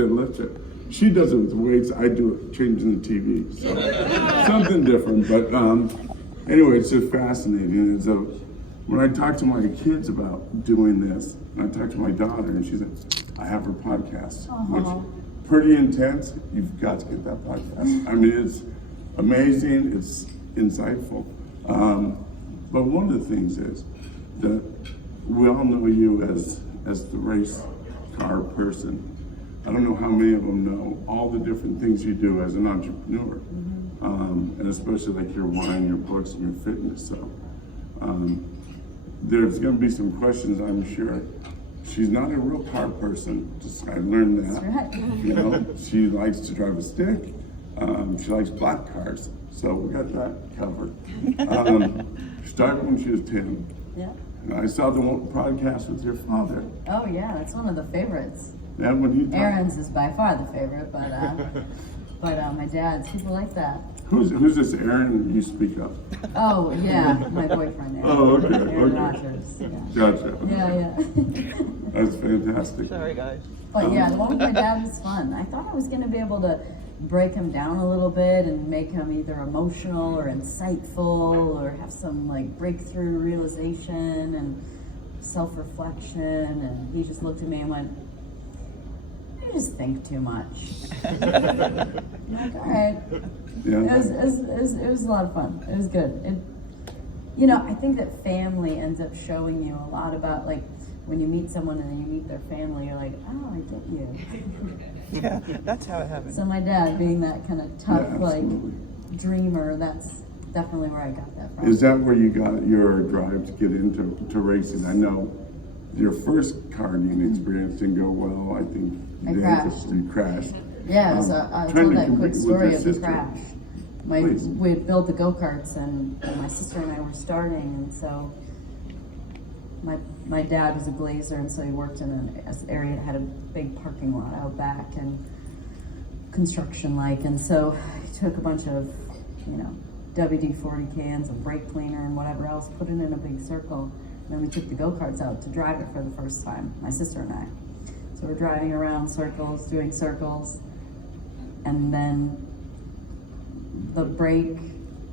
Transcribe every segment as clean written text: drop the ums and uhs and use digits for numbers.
deadlift it. She does it with weights. I do it changing the TV. So something different. But anyway, it's just fascinating. And so when I talk to my kids about doing this, and I talk to my daughter, and she said, I have her podcast, which pretty intense. You've got to get that podcast. I mean, it's amazing. It's insightful. But one of the things is that we all know you as the race car person. I don't know how many of them know all the different things you do as an entrepreneur, and especially like your wine, your books, and your fitness. So there's going to be some questions, I'm sure. She's not a real car person. Just I learned that. That's right. You know, she likes to drive a stick. She likes black cars, so we got that covered. She started when she was 10. Yeah. And I saw the podcast with your father. Oh yeah, that's one of the favorites. Yeah, when he Aaron's is by far the favorite, but my dad's, people like that. Who's this Aaron you speak of? Oh yeah, my boyfriend Aaron. Oh, okay, Aaron okay. Rodgers. Yeah. Gotcha. Yeah. That's fantastic. Sorry, guys. But yeah, the one with my dad was fun. I thought I was going to be able to break him down a little bit and make him either emotional or insightful or have some like breakthrough realization and self-reflection. And he just looked at me and went, "You just think too much." I'm like, all right. Yeah. It was a lot of fun. It was good. You know, I think that family ends up showing you a lot about, like, when you meet someone and then you meet their family, you're like, oh, I get you. Yeah, that's how it happens. So my dad being that kind of tough, Yeah, like, absolutely. dreamer, that's definitely where I got that from. Is that where you got your drive to get into racing? I know your first karting experience didn't go well. I think you crashed. Yeah, so I'll tell that quick story of the crash. We had built the go-karts and my sister and I were starting, and so my dad was a glazer, and so he worked in an area that had a big parking lot out back and construction-like, and so he took a bunch of, you know, WD-40 cans of brake cleaner and whatever else, put it in a big circle, and then we took the go-karts out to drive it for the first time, my sister and I. So we're driving around circles, doing circles, and then the brake,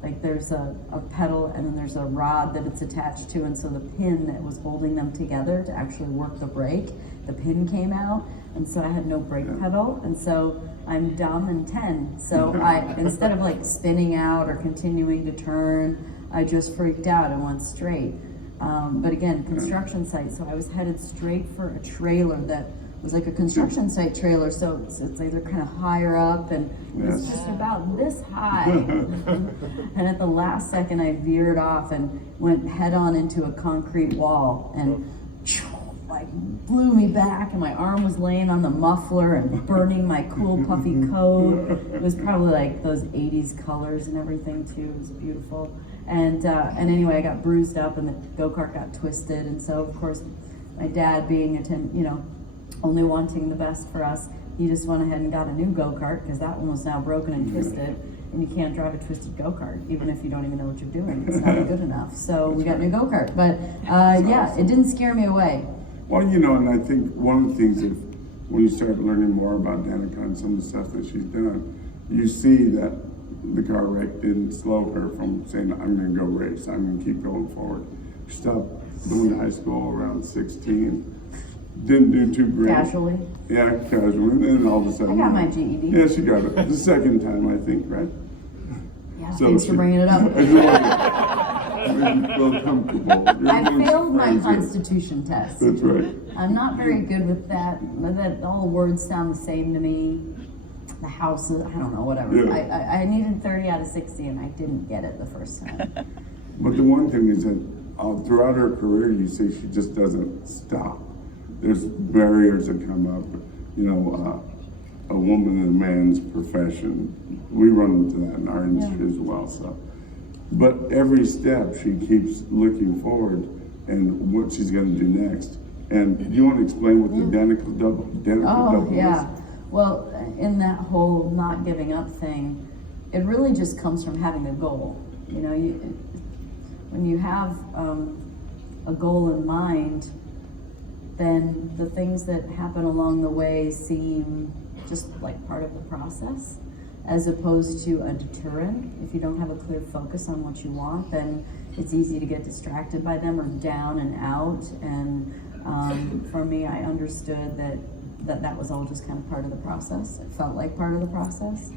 like there's a pedal and then there's a rod that it's attached to, and so the pin that was holding them together to actually work the brake, the pin came out, and so I had no brake pedal, and so I'm dumb and 10. So I, instead of like spinning out or continuing to turn, I just freaked out and went straight. But again, construction site, so I was headed straight for a trailer that was like a construction site trailer, so it's like they're kind of higher up, and it was just about this high. And at the last second, I veered off and went head on into a concrete wall, and like blew me back, and my arm was laying on the muffler and burning my cool puffy coat. It was probably like those 80s colors and everything too. It was beautiful. And anyway, I got bruised up, and the go-kart got twisted, and so of course, my dad being only wanting the best for us, he just went ahead and got a new go-kart, because that one was now broken and twisted, and you can't drive a twisted go-kart, even if you don't even know what you're doing. It's not good enough. So we got a new go-kart. But yeah, it didn't scare me away. Well, and I think one of the things is when you start learning more about Danica and some of the stuff that she's done, you see that the car wreck didn't slow her from saying, I'm going to go race, I'm going to keep going forward. She stopped going to high school around 16. Didn't do too great. Casually? Yeah, casually. And then all of a sudden. I got my GED. Yeah, she got it. The second time, I think, right? Yeah, thanks for bringing it up. Made you feel comfortable. I failed my constitution test. That's right. I'm not very good with that. All the words sound the same to me. The houses, I don't know, whatever. Yeah. I needed 30 out of 60, and I didn't get it the first time. But the one thing is that throughout her career, you see she just doesn't stop. There's barriers that come up, a woman and a man's profession. We run into that in our industry as well. So, but every step she keeps looking forward and what she's going to do next. And do you want to explain what the Danica double yeah. is? Well, in that whole not giving up thing, it really just comes from having a goal. When you have a goal in mind, then the things that happen along the way seem just like part of the process, as opposed to a deterrent. If you don't have a clear focus on what you want, then it's easy to get distracted by them or down and out. And for me, I understood that was all just kind of part of the process. It felt like part of the process.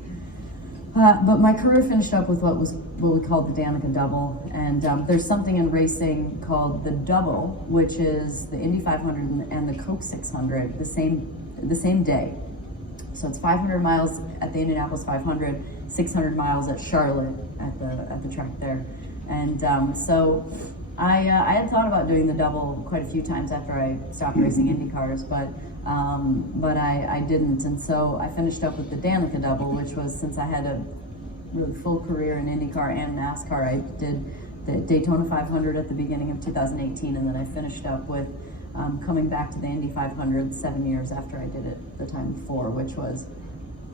But my career finished up with what we called the Danica Double, and there's something in racing called the Double, which is the Indy 500 and the Coke 600 the same day. So it's 500 miles at the Indianapolis 500, 600 miles at Charlotte at the track there, and so I had thought about doing the double quite a few times after I stopped racing Indy cars, but I didn't, and so I finished up with the Danica Double, which was, since I had a really full career in IndyCar and NASCAR, I did the Daytona 500 at the beginning of 2018, and then I finished up with coming back to the Indy 500 7 years after I did it the time before, which was,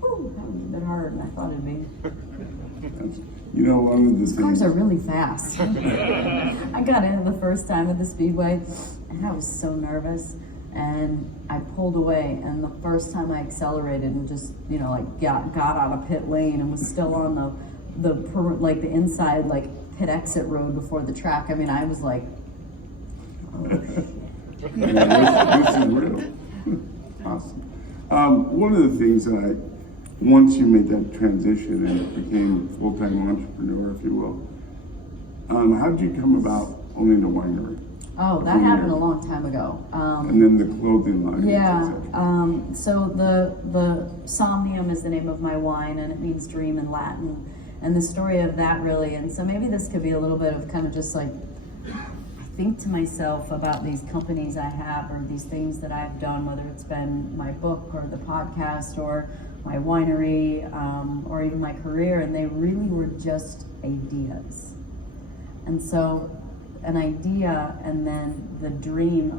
that was a bit harder than I thought it'd be. You know, one of the These cars are really fast. I got in the first time at the Speedway, and I was so nervous. And I pulled away, and the first time I accelerated and just, like got out of pit lane and was still on the inside pit exit road before the track. I mean, I was like, oh. This is real. Awesome. One of the things that once you made that transition and became a full-time entrepreneur, if you will, how did you come about owning a winery? Oh, that happened a long time ago. And then the clothing line. Yeah. So the Somnium is the name of my wine, and it means dream in Latin. And the story of that really, and so maybe this could be a little bit of kind of just like, I think to myself about these companies I have or these things that I've done, whether it's been my book or the podcast or my winery or even my career, and they really were just ideas. And so an idea and then the dream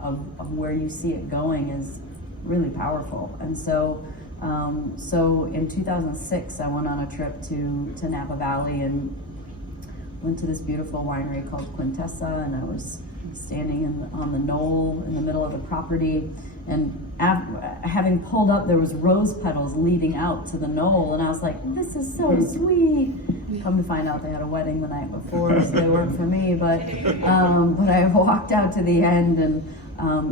of where you see it going is really powerful. And so in 2006, I went on a trip to Napa Valley and went to this beautiful winery called Quintessa, and I was standing on the knoll in the middle of the property, and having pulled up, there was rose petals leading out to the knoll, and I was like, this is so sweet. Come to find out they had a wedding the night before, so they weren't for me, but I walked out to the end, and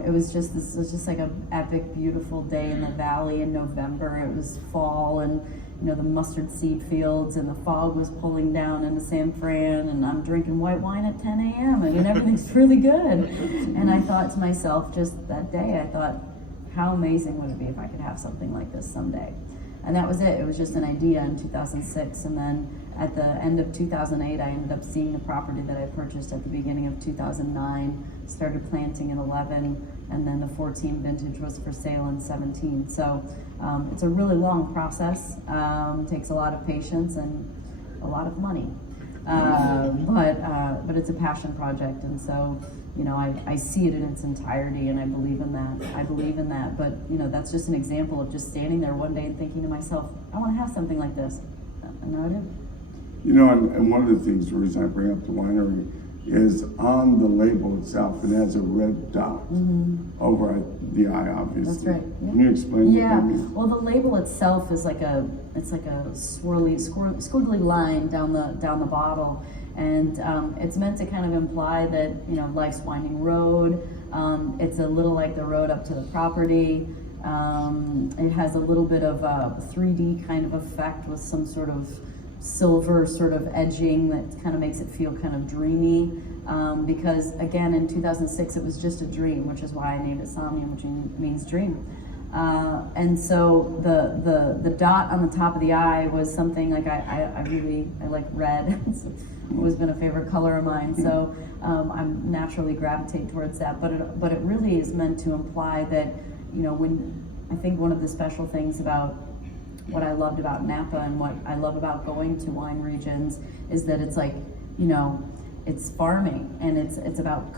it was just like an epic, beautiful day in the valley in November. It was fall, and the mustard seed fields, and the fog was pulling down into San Fran, and I'm drinking white wine at 10 a.m. I mean, everything's really good. And I thought to myself, just that day, I thought, how amazing would it be if I could have something like this someday? And that was it. It was just an idea in 2006. And then at the end of 2008, I ended up seeing the property that I purchased at the beginning of 2009, started planting in 11, and then the 14 vintage was for sale in 17. So it's a really long process. Takes a lot of patience and a lot of money. But it's a passion project, and so I see it in its entirety, and I believe in that. But that's just an example of just standing there one day and thinking to myself, I want to have something like this, and now I do. And one of the things, the reason I bring up the winery, is on the label itself, it has a red dot over the eye, obviously. That's right. Yeah. Can you explain what that means? Well, the label itself is like a squiggly line down the bottle, and it's meant to kind of imply that life's winding road. It's a little like the road up to the property. It has a little bit of a 3D kind of effect with some sort of silver sort of edging that kind of makes it feel kind of dreamy, because again in 2006 it was just a dream, which is why I named it Somnium, which means dream. And so the dot on the top of the eye was something like I like red. It's always been a favorite color of mine, so I'm naturally gravitate towards that, but it really is meant to imply that when I think one of the special things about what I loved about Napa and what I love about going to wine regions is that it's like, it's farming, and it's about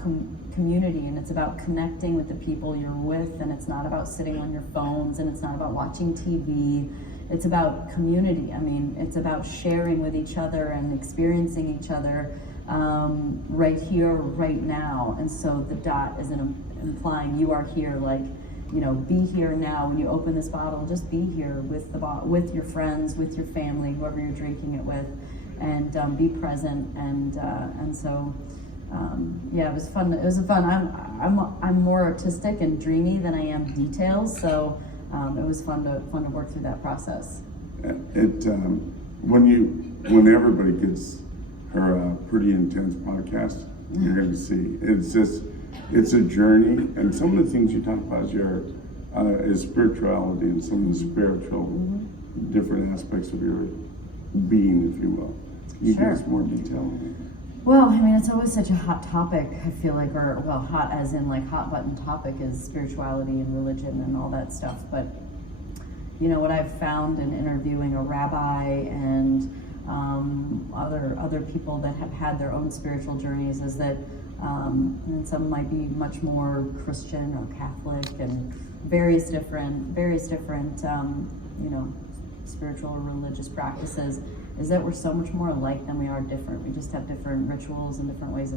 community, and it's about connecting with the people you're with, and it's not about sitting on your phones, and it's not about watching TV. It's about community. I mean, it's about sharing with each other and experiencing each other right here, right now. And so the dot is implying you are here, like, you know, be here now. When you open this bottle, just be here with with your friends, with your family, whoever you're drinking it with, and be present. And so, yeah, it was fun. It was fun. I'm more artistic and dreamy than I am details. So it was fun to work through that process. When everybody gets her pretty intense podcast, you're going to see it's a journey, and some of the things you talk about is spirituality and some of the spiritual different aspects of your being, if you will. Can you give us more detail on that? Well, I mean, it's always such a hot topic, I feel like, or, well, hot as in like hot button topic is spirituality and religion and all that stuff. But, you know, what I've found in interviewing a rabbi and other people that have had their own spiritual journeys is that, and some might be much more Christian or Catholic and various different, you know, spiritual or religious practices, is that we're so much more alike than we are different. We just have different rituals and different ways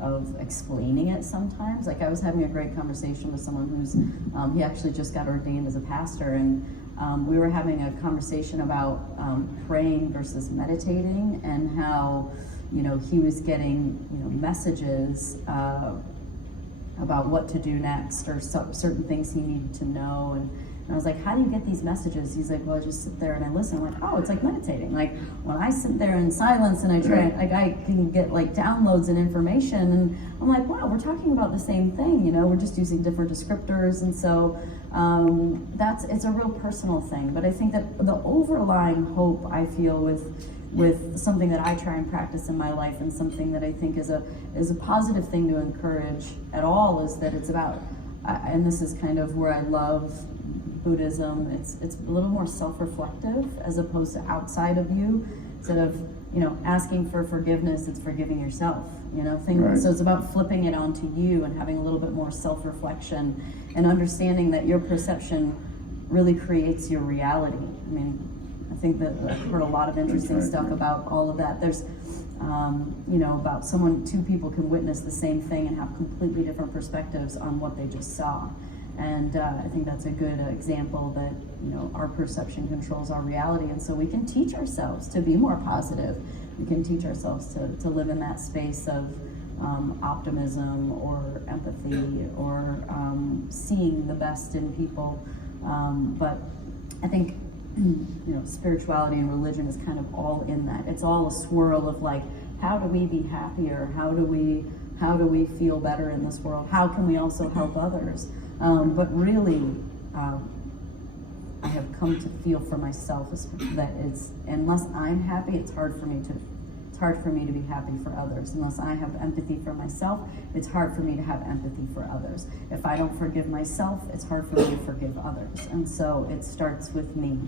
of explaining it sometimes. Like I was having a great conversation with someone who's, he actually just got ordained as a pastor, and we were having a conversation about praying versus meditating, and how, you know, he was getting, you know, messages about what to do next, or certain things he needed to know. And I was like, how do you get these messages? He's like, well, I just sit there and I listen. I'm like, oh, it's like meditating. Like when I sit there in silence and I try, like I can get like downloads and information, and I'm like, wow, we're talking about the same thing, you know, we're just using different descriptors. And so it's a real personal thing. But I think that the overlying hope I feel with something that I try and practice in my life, and something that I think is a positive thing to encourage at all, is that it's about, and this is kind of where I love Buddhism, it's a little more self-reflective as opposed to outside of you. Instead of, you know, asking for forgiveness, it's forgiving yourself, you know, Right. So it's about flipping it onto you and having a little bit more self-reflection and understanding that your perception really creates your reality. I mean, I think that I've heard a lot of interesting stuff about all of that. There's, you know, about two people can witness the same thing and have completely different perspectives on what they just saw. And I think that's a good example that, you know, our perception controls our reality. And so we can teach ourselves to be more positive. We can teach ourselves to live in that space of optimism or empathy or seeing the best in people. But I think, you know, spirituality and religion is kind of all in that. It's all a swirl of like, how do we be happier? How do we feel better in this world? How can we also help others? But really, I have come to feel for myself that unless I'm happy, it's hard for me to be happy for others. Unless I have empathy for myself, it's hard for me to have empathy for others. If I don't forgive myself, it's hard for me to forgive others. And so it starts with me.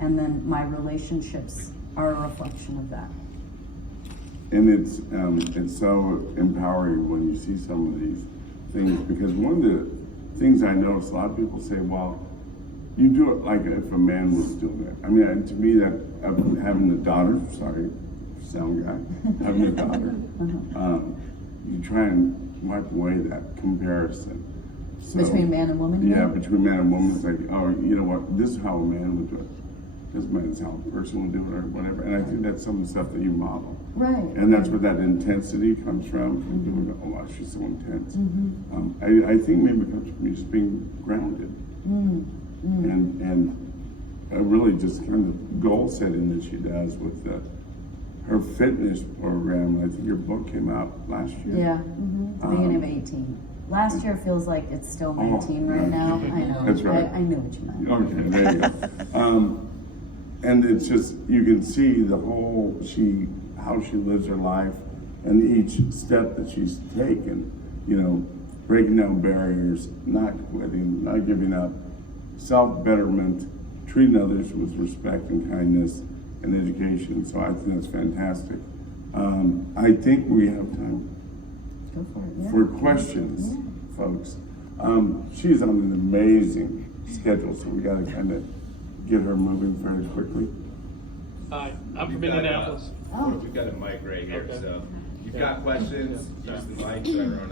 And then my relationships are a reflection of that. And it's so empowering when you see some of these things, because one of the things I notice, a lot of people say, well, you do it like if a man was doing it. I mean, to me, that having a daughter, sorry, sound guy, having a daughter, you try and wipe away that comparison. So, between man and woman? Yeah, between man and woman. It's like, oh, you know what, this is how a man would do it. This is how a person would do it, or whatever. And I think that's some of the stuff that you model. Right. And that's where that intensity comes from. And people go, oh, wow, she's so intense. I think maybe it comes from you just being grounded. And really just kind of goal setting that she does with her fitness program. I think your book came out last year. Yeah, beginning of 18. Last year feels like it's still 19 right now. I know. That's right. I knew what you meant. Okay, there you go. And it's just, you can see the whole, how she lives her life, and each step that she's taken, you know, breaking down barriers, not quitting, not giving up, self-betterment, treating others with respect and kindness and education. So I think that's fantastic. I think we have time Go for it. Yeah. for questions, folks. She's on an amazing schedule, so we got to kind of get her moving very quickly. Hi, I'm from Indianapolis. We've got a mic right here, Okay. so you've got questions, use the mic so everyone